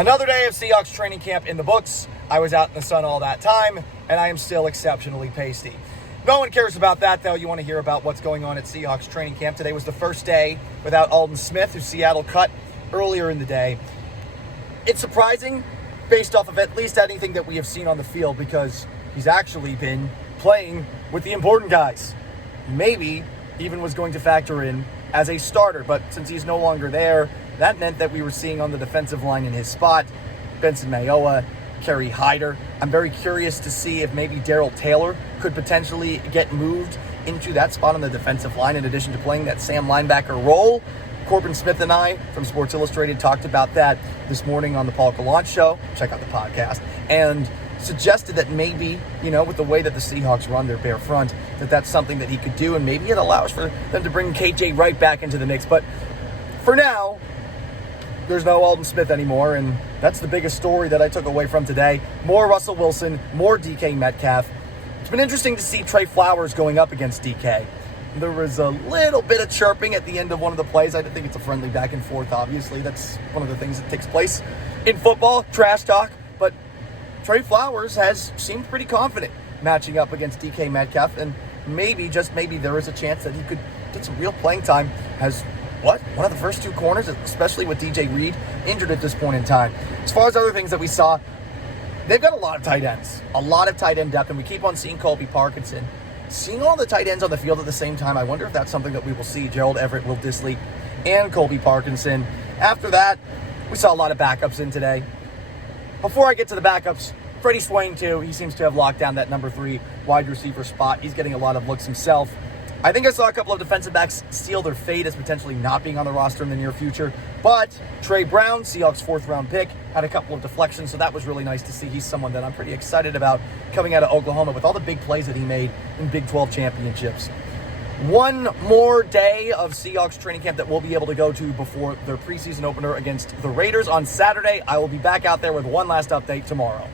Another day of Seahawks training camp in the books. I was out in the sun all that time, and I am still exceptionally pasty. No one cares about that, though. You want to hear about what's going on at Seahawks training camp. Today was the first day without Aldon Smith, who Seattle cut earlier in the day. It's surprising, based off of at least anything that we have seen on the field, because he's actually been playing with the important guys. Maybe even was going to factor in as a starter, but since he's no longer there, that meant that we were seeing on the defensive line in his spot Benson Mayowa, Kerry Hyder. I'm very curious to see if maybe Darrell Taylor could potentially get moved into that spot on the defensive line in addition to playing that Sam linebacker role. Corbin Smith and I from Sports Illustrated talked about that this morning on the Paul Gallant Show. Check out the podcast. And suggested that maybe, with the way that the Seahawks run their bare front, that's something that he could do, and maybe it allows for them to bring KJ right back into the mix. But for now, there's no Aldon Smith anymore, and that's the biggest story that I took away from today. More Russell Wilson, more DK Metcalf. It's been interesting to see Tre Flowers going up against DK. There was a little bit of chirping at the end of one of the plays. I think it's a friendly back and forth, obviously. That's one of the things that takes place in football, trash talk. But Tre Flowers has seemed pretty confident matching up against DK Metcalf, and maybe, just maybe, there is a chance that he could get some real playing time as one of the first two corners, especially with DJ Reed injured at this point in time. As far as other things that we saw, they've got a lot of tight ends, a lot of tight end depth, and we keep on seeing Colby Parkinson. Seeing all the tight ends on the field at the same time, I wonder if that's something that we will see. Gerald Everett, Will Dissly, and Colby Parkinson. After that, we saw a lot of backups in today. Before I get to the backups, Freddie Swain, too. He seems to have locked down that number 3 wide receiver spot. He's getting a lot of looks himself. I think I saw a couple of defensive backs seal their fate as potentially not being on the roster in the near future. But Trey Brown, Seahawks 4th-round pick, had a couple of deflections, so that was really nice to see. He's someone that I'm pretty excited about coming out of Oklahoma with all the big plays that he made in Big 12 championships. One more day of Seahawks training camp that we'll be able to go to before their preseason opener against the Raiders on Saturday. I will be back out there with one last update tomorrow.